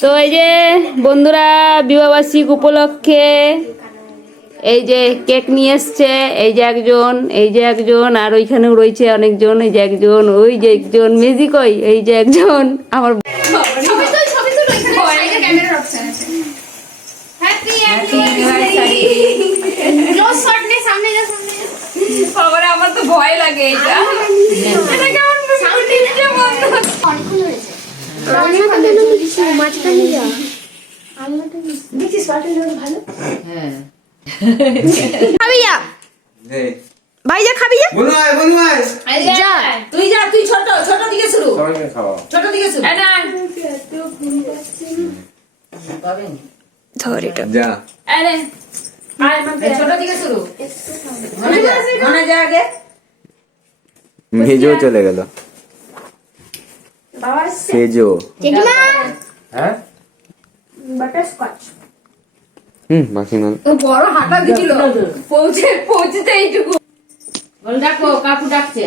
তো এই যে বন্ধুরা বিবাহবার্ষিক উপলক্ষে এই যে কেক নিয়ে এসছে, এই যে একজন আর ওইখানেও রয়েছে অনেকজন, এই যে একজন, ওই যে একজন ম্যাজিক, এই যে একজন আমার আমার তো ভয় লাগে এটা ভাইয়া খাবি যা তুই ছোট ছোট দিকে শুরু ছোট দিকে শুরু ধর এটা যা আরে ছোট দিকে শুরু মনে যা আগে মেজো চলে গেল সেজো হ্যাঁ বাটারস্কচ বাকি না বড় হাঁটা দিছিল পৌঁছতে এইটুকু বল ডাকো কাকু ডাকছে